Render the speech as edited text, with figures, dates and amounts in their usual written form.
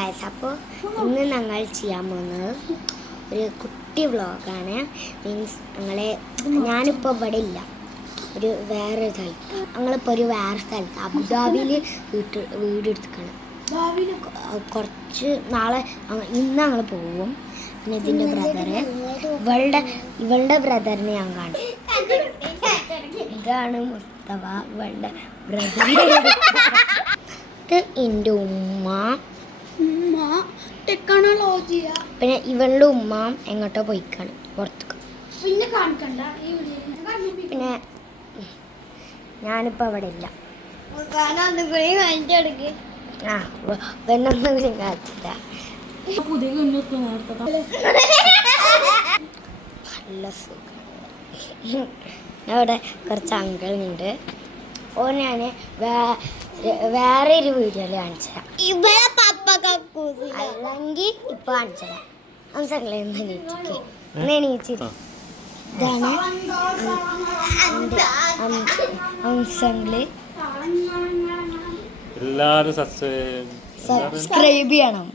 അപ്പോൾ ഇന്ന് ഞങ്ങൾ ചെയ്യാൻ പോകുന്നത് ഒരു കുട്ടി വ്ളോഗാണ്. മീൻസ് ഞാനിപ്പോൾ ഇവിടെ ഇല്ല, വേറൊരു സ്ഥലത്ത്. ഞങ്ങളിപ്പോൾ വേറെ സ്ഥലത്ത് അബുദാബിയിൽ വീടെടുത്തിക്കണം. കുറച്ച് നാളെ ഇന്ന് ഞങ്ങൾ പോവും. പിന്നെ ഇതിൻ്റെ ബ്രദറ് ഇവളുടെ ബ്രദറിനെ ഞാൻ കാണും. ഇതാണ് മുസ്തഫ, ഇവളുടെ ബ്രദർ. ഇത് എൻ്റെ ഉമ്മ. പിന്നെ ഇവളുടെ ഉമ്മ എങ്ങോട്ടോ പോയിക്കാണ്, പുറത്തേക്ക്. പിന്നെ ഞാനിപ്പോൾ അവിടെ ഇല്ല. വെണ്ണൊന്നും കൂടി കാണിച്ചില്ല. നല്ല സുഖം. അവിടെ കുറച്ച് അങ്കിളുണ്ട്. ഓ ഞാൻ വേറെ ഒരു വീഡിയോയിൽ കാണിച്ചുതരാം, അല്ലെങ്കിൽ ഇപ്പൊ കാണിച്ചുതരാം. അംസങ്ങളെ എണീച്ചിരി. ഇതാണ് അംസങ്ങള്. എല്ലാരും സബ്സ്ക്രൈബ് ചെയ്യണം.